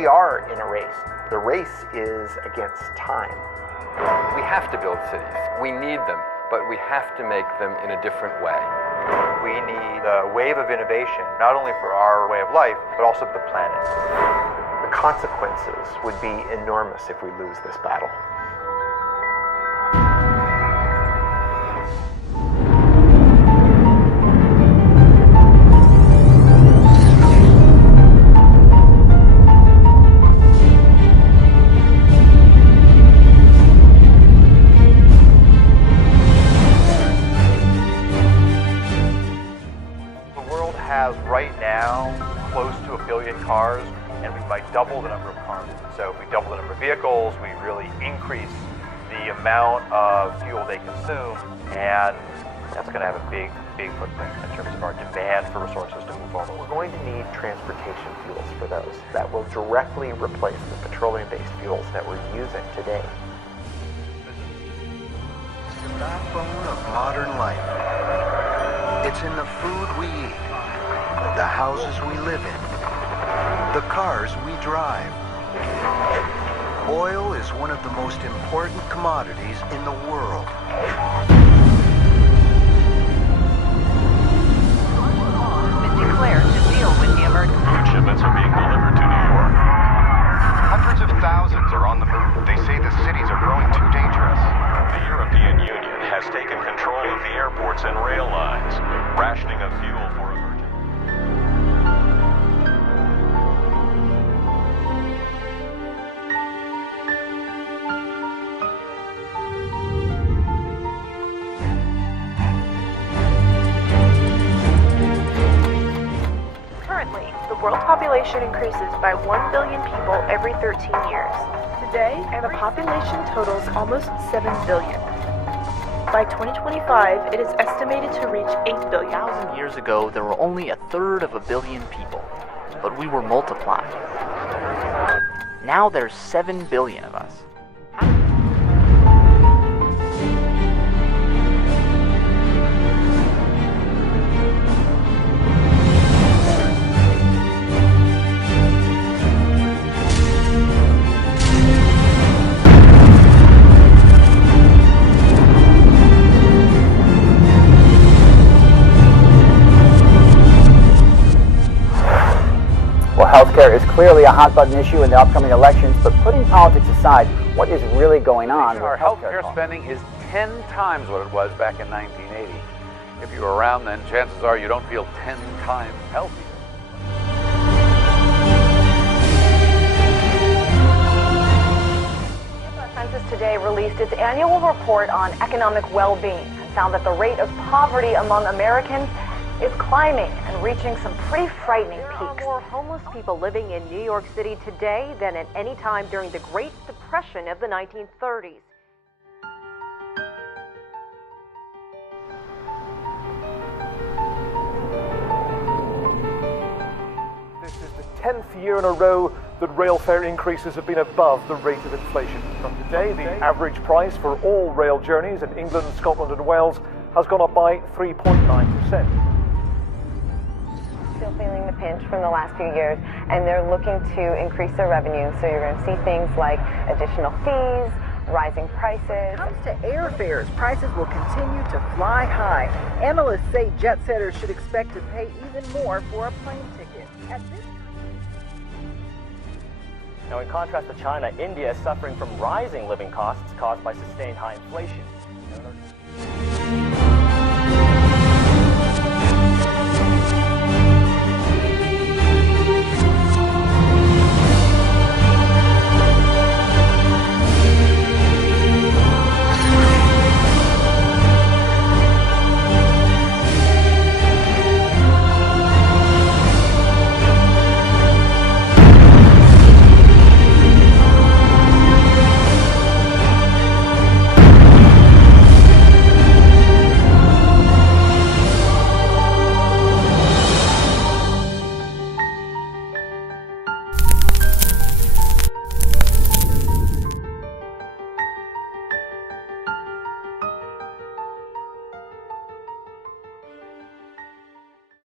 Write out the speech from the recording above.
We are in a race. The race is against time. We have to build cities. We need them, but we have to make them in a different way. We need a wave of innovation, not only for our way of life, but also the planet. The consequences would be enormous if we lose this battle. Has right now close to 1 billion cars, and we might double the number of cars. So if we double the number of vehicles, we really increase the amount of fuel they consume, and that's going to have a big footprint in terms of our demand for resources to move forward. We're going to need transportation fuels for those that will directly replace the petroleum-based fuels that we're using today. It's the backbone of modern life. It's in the food we eat, the houses we live in, the cars we drive. Oil is one of the most important commodities in the world. Been declared to deal with the emergency. Food shipments are being delivered to New York. Hundreds of thousands are on the move. They say the cities are growing too dangerous. The European Union has taken control of the airports and rail lines, rationing of fuel for emergency. Currently, the world population increases by 1 billion people every 13 years. Today, the population totals almost 7 billion. By 2025, it is estimated to reach 8 billion. 1,000 years ago, there were only 1/3 of a billion people, but we were multiplying. Now there's 7 billion of us. Healthcare is clearly a hot-button issue in the upcoming elections, but putting politics aside, what is really going on with Our healthcare costs? spending is 10 times what it was back in 1980. If you were around then, chances are you don't feel 10 times healthier. Census Today released its annual report on economic well-being and found that the rate of poverty among Americans is climbing and reaching some pretty frightening peaks. There are more homeless people living in New York City today than at any time during the Great Depression of the 1930s. This is the 10th year in a row that rail fare increases have been above the rate of inflation. From today, the average price for all rail journeys in England, Scotland and Wales has gone up by 3.9%. Still feeling the pinch from the last few years, and they're looking to increase their revenue. So you're going to see things like additional fees, rising prices. When it comes to airfares, prices will continue to fly high. Analysts say jet setters should expect to pay even more for a plane ticket. Now, in contrast to China, India is suffering from rising living costs caused by sustained high inflation.